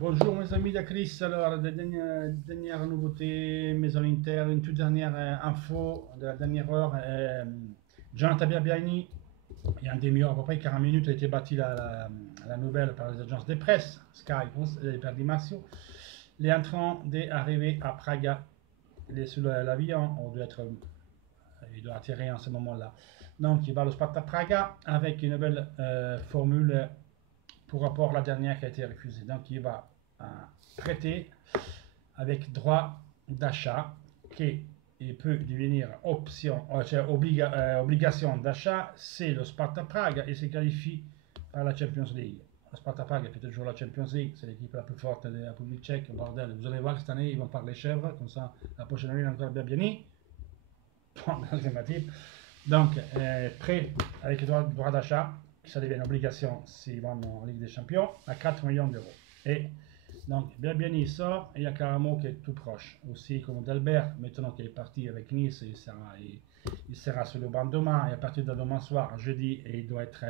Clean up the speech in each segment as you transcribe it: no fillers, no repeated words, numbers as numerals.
Bonjour mes amis de Chris, alors dernière nouveauté Maison Inter, une toute dernière info de la dernière heure. Jonathan Biabiani, il y a un demi-heure, à peu près 40 minutes, a été bâti la nouvelle par les agences de presse, Sky per Di Marzio. Les entrants d'arriver à Praga, il est sur l'avion, il doit atterrir en ce moment-là. Donc il va au Sparta Praga avec une nouvelle formule pour rapport à la dernière qui a été refusée. Donc il va prêter avec droit d'achat qui peut devenir obligation d'achat si le Sparta Prague et se qualifie par la Champions League. Le Sparta Prague fait toujours la Champions League, c'est l'équipe la plus forte de la République tchèque. Bordel, vous allez voir cette année, ils vont parler chèvres, comme ça la prochaine année, encore bien bien. Donc, prêt avec droit d'achat, ça devient une obligation s'ils vont en Ligue des Champions, à 4 millions d'euros. Et donc, Biabiani sort, et il y a Caramo qui est tout proche. Aussi, comme Delbert, maintenant qu'il est parti avec Nice, il sera sur le banc demain, et à partir de demain soir, jeudi, et il doit être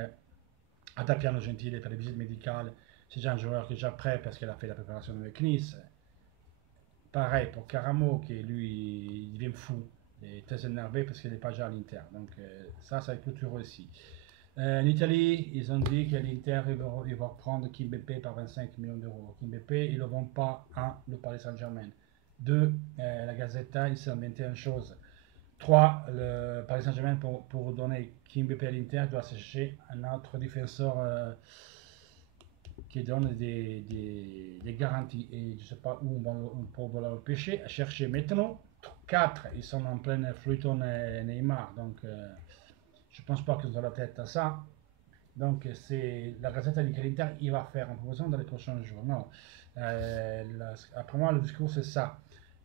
à Tapiano Gentile pour les visites médicales. C'est déjà un joueur qui est déjà prêt parce qu'il a fait la préparation avec Nice. Pareil pour Caramo, qui lui, il devient fou. Il est très énervé parce qu'il n'est pas déjà à l'Inter. Donc ça va être clôturé aussi. En Italie, ils ont dit que l'Inter il va prendre Kimpembe par 25 millions d'euros. Kimpembe, ils ne le vendent pas à le Paris Saint-Germain. 2, la Gazzetta, il s'est inventé une chose. 3, le Paris Saint-Germain, pour donner Kimpembe à l'Inter, doit chercher un autre défenseur qui donne des garanties. Et je ne sais pas où on peut le pêcher, à chercher maintenant. 4, ils sont en pleine Fluton et Neymar, donc je ne pense pas qu'ils ont la tête à ça. Donc c'est la Gazzetta di l'Inter, il va faire en proposition dans les prochains jours. Non, après moi le discours c'est ça,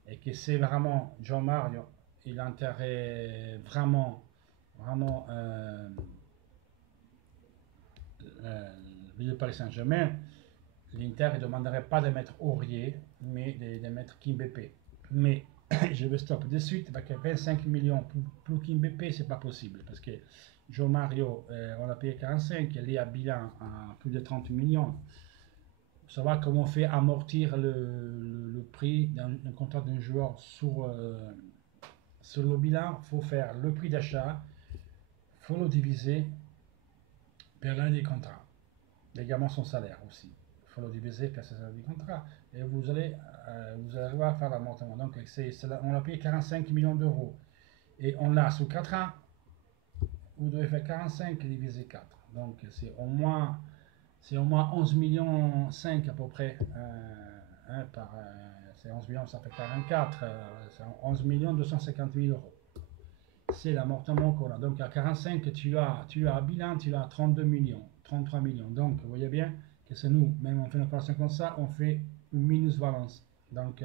et que c'est vraiment Jean Mario, il a intérêt vraiment le Paris Saint-Germain. L'Inter ne demanderait pas de mettre Aurier, mais de mettre Kimpembe. Mais je veux stopper de suite parce que 25 millions pour Kimpembe, c'est pas possible. Parce que Joe Mario, on a payé 45, il est à bilan à plus de 30 millions. Vous savez comment on fait amortir le prix d'un contrat d'un joueur sur le bilan. Il faut faire le prix d'achat, il faut le diviser par l'année des contrats. Également son salaire aussi. Il faut le diviser par ses années de contrat. Et vous allez voir faire l'amortissement. Donc on a payé 45 millions d'euros. Et on l'a sous 4 ans. Vous devez faire 45 divisé 4. Donc c'est au moins 11 millions 5 à peu près. C'est 11 millions, ça fait 44. C'est 11 millions 250 000 euros. C'est l'amortissement qu'on a. Donc à 45, tu as à bilan, tu as 32 millions, 33 millions. Donc vous voyez bien que c'est nous, même on fait une opération comme ça, on fait une minus-valence. Donc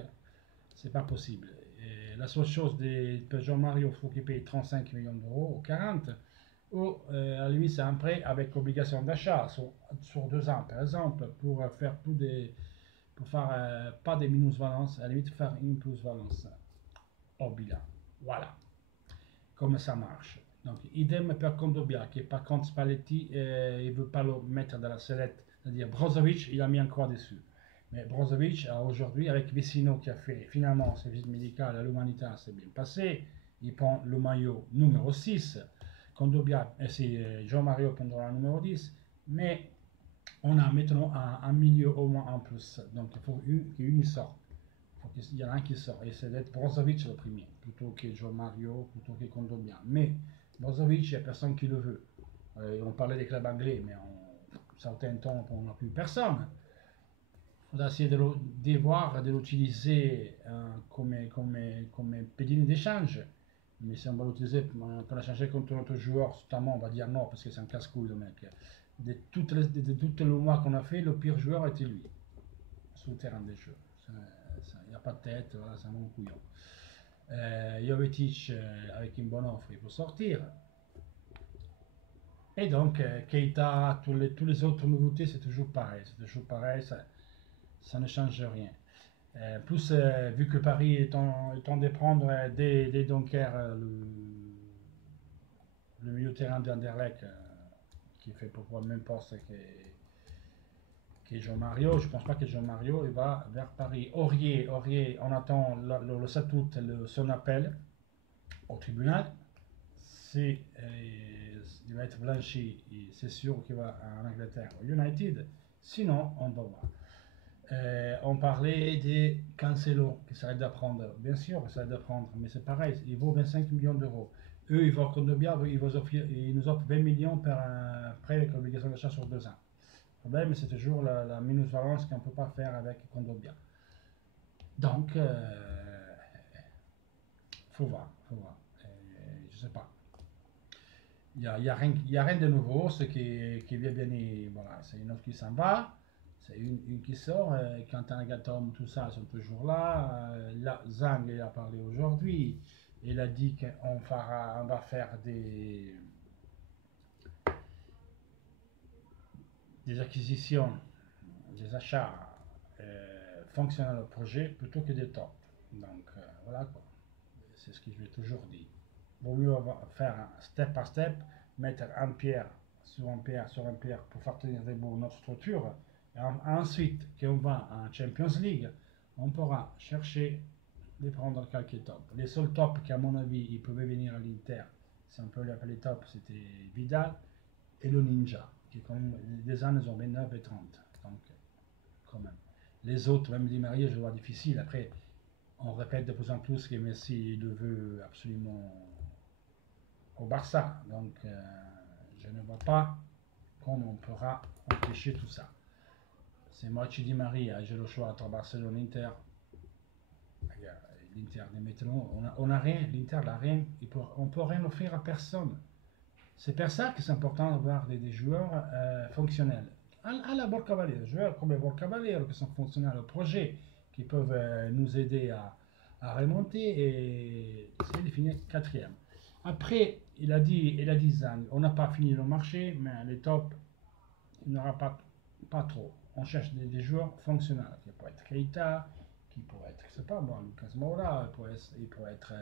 c'est pas possible. Et la seule chose de Jean Mario, il faut qu'il paye 35 millions d'euros ou 40. Ou à lui c'est un prêt avec obligation d'achat sur 2 ans par exemple pour faire pas des minus-valences, à la limite faire une plus-valence au bilan. Voilà comment ça marche. Donc, idem per Kondogbia, qui par contre Spalletti, il ne veut pas le mettre dans la sellette, c'est-à-dire Brozovic, il a mis un croix dessus. Mais Brozovic, aujourd'hui, avec Vecino qui a fait finalement ses visites médicales à l'Humanita, c'est bien passé, il prend le maillot numéro 6, Kondogbia, c'est Jean-Mario prendra le numéro 10, mais on a maintenant un milieu au moins en plus, donc il faut qu'une sorte. Il y en a un qui sort, et c'est d'être Brozovic le premier, plutôt que Joe Mario, plutôt que Kondogbia. Mais Brozovic, il n'y a personne qui le veut. On parlait des clubs anglais, mais certains temps, on n'a plus personne. Il faudra essayer de voir, de l'utiliser comme pédine d'échange. Mais si on va l'utiliser pour la changer contre notre joueur, notamment, on va dire non, parce que c'est un casse-couille le mec. De tout le mois qu'on a fait, le pire joueur était lui, sur le terrain des jeux. Il n'y a pas de tête, voilà, c'est un bon couillon. Jovetic, avec une bonne offre, il faut sortir. Et donc, Keita, tous les autres nouveautés, c'est toujours pareil. Ça ne change rien. Plus, vu que Paris est en train de prendre des Donker, le milieu de terrain d'Anderlecht, qui fait pour le même poste qui joue Mario. Je ne pense pas qu'il joue Mario. Il va vers Paris. Aurier, on attend le 7 août son appel au tribunal. Si il va être blanchi, c'est sûr qu'il va en Angleterre, au United. Sinon, on va voir. On parlait des Cancelo, qui s'arrête d'apprendre. Bien sûr, ça s'arrête d'apprendre, mais c'est pareil, il vaut 25 millions d'euros. Eux, ils vont bien, ils nous offrent 20 millions par un prêt avec obligation d'achat sur 2 ans. Le problème, c'est toujours la minusvalence qu'on ne peut pas faire avec Condobia. Donc, faut voir. Je sais pas. Il n'y a rien de nouveau. Ce qui vient bien, voilà, c'est une autre qui s'en va. C'est une qui sort. Quentin Agatom, tout ça, ils sont toujours là. Zhang, il a parlé aujourd'hui. Il a dit qu'on va faire des acquisitions, des achats fonctionnels au projet plutôt que des tops. Donc voilà quoi. C'est ce que je vais toujours dire. Vaut mieux faire un step par step, mettre un pierre sur un pierre pour faire tenir debout notre structure. Et ensuite, quand on va en Champions League, on pourra chercher de prendre quelques tops. Les seuls tops qu'à mon avis, ils pouvaient venir à l'Inter, si on peut les appeler tops, c'était Vidal et le Ninja, qui comme des années ont 29 et 30. Donc, quand même. Les autres, même Di Maria, je le vois difficile. Après, on répète de plus en plus que Messi le veut absolument au Barça. Donc, je ne vois pas comment on pourra empêcher tout ça. C'est moi qui dis Maria, j'ai le choix entre Barcelone et Inter. L'Inter de maintenant, on a rien, l'Inter n'a rien, on ne peut rien offrir à personne. C'est pour ça que c'est important d'avoir des joueurs fonctionnels. À la Borca Valero, joueurs comme Borca Valero qui sont fonctionnels au projet, qui peuvent nous aider à remonter et essayer de finir quatrième. Après, il a dit Zhang, on n'a pas fini le marché, mais les tops, il n'y aura pas trop. On cherche des joueurs fonctionnels, qui pourraient être Keita, qui pourrait être, je sais pas moi, Lucas Moura, il pourrait être,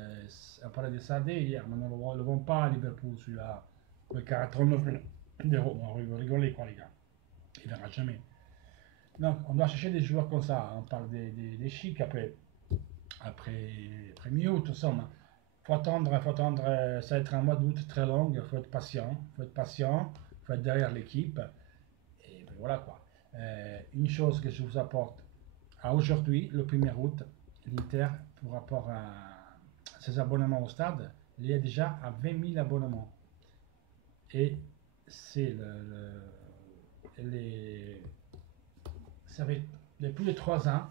on parlait de Sadé hier, maintenant on ne le vend pas à Liverpool, celui-là, le 49 d'euros, on va rigoler quoi les gars, il ne verra jamais. Donc on doit chercher des joueurs comme ça, on parle des chics après mi-août, tout ça, faut attendre, ça va être un mois d'août très long, il faut être patient, il faut être derrière l'équipe, et ben voilà quoi. Une chose que je vous apporte à aujourd'hui, le 1er août, l'Inter, par rapport à ses abonnements au stade, il y a déjà à 20 000 abonnements. Et c'est ça fait depuis les 3 ans,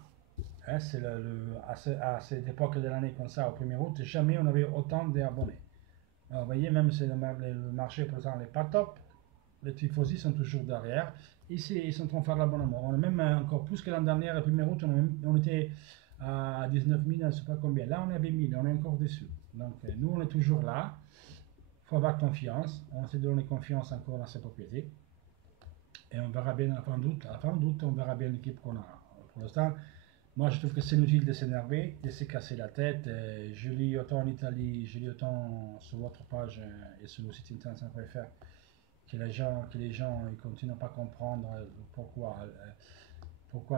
hein, c'est à cette époque de l'année comme ça, au 1er août, jamais on avait autant d'abonnés. Alors, vous voyez, même si le marché présent n'est pas top, les tifosi sont toujours derrière. Ici, ils sont en train de faire l'abonnement. On a même encore plus que l'an dernier, le 1er août, on était à 19 000, je ne sais pas combien. Là, on est à 20 000, on est encore dessus. Donc, nous, on est toujours là. Il faut avoir confiance. On essaie de donner confiance encore à ses propriétés. Et on verra bien à la fin d'août. À la fin d'août, on verra bien l'équipe qu'on a. Pour l'instant, moi, je trouve que c'est inutile de s'énerver, de se casser la tête. Je lis autant en Italie, je lis autant sur votre page et sur le site international.fr que les gens ils continuent à pas comprendre pourquoi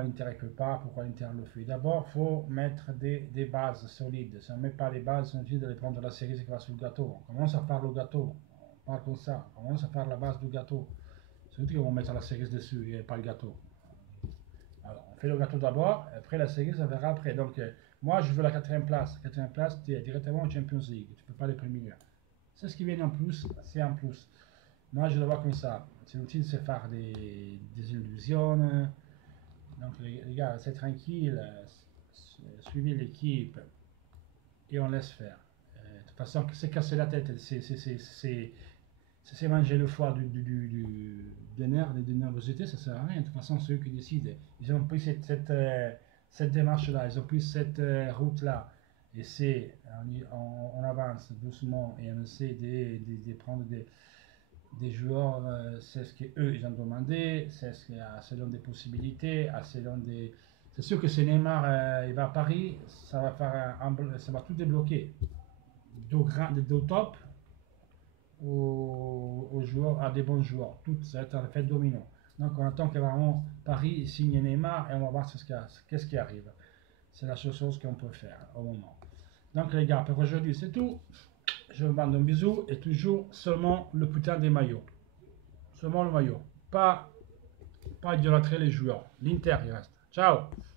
l'Inter ne peut pas, pourquoi l'Inter le fait. D'abord, il faut mettre des bases solides. Si on ne met pas les bases, c'est inutile de prendre la cerise qui va sur le gâteau. On commence à faire le gâteau, on parle comme ça, on commence à faire la base du gâteau. C'est inutile qu'on va mettre la cerise dessus et pas le gâteau. Alors, on fait le gâteau d'abord, après la cerise, on verra après. Donc, moi, je veux la quatrième place. La quatrième place, tu es directement en Champions League. Tu ne peux pas les premiers. C'est ce qui vient en plus, c'est en plus. Moi, je le vois comme ça. C'est utile de se faire des illusions. Donc, les gars, c'est tranquille. Suivez l'équipe et on laisse faire. De toute façon, c'est casser la tête. C'est manger le foie des nerfs, de nervosité, ça ne sert à rien. De toute façon, c'est eux qui décident. Ils ont pris cette démarche-là, ils ont pris cette route-là. Et on avance doucement et on essaie de prendre des joueurs, c'est ce qu'eux ils ont demandé, c'est selon des possibilités, c'est sûr que si Neymar il va à Paris, ça va tout débloquer, de top aux joueurs, à des bons joueurs, tout ça va être un effet domino. Donc on attend que vraiment Paris signe Neymar et on va voir qu'est-ce qui arrive. C'est la seule chose qu'on peut faire au moment. Donc les gars, pour aujourd'hui c'est tout. Je vous mande un bisou et toujours seulement le putain des maillots. Seulement le maillot. Pas idolâtrer les joueurs. L'Inter il reste. Ciao.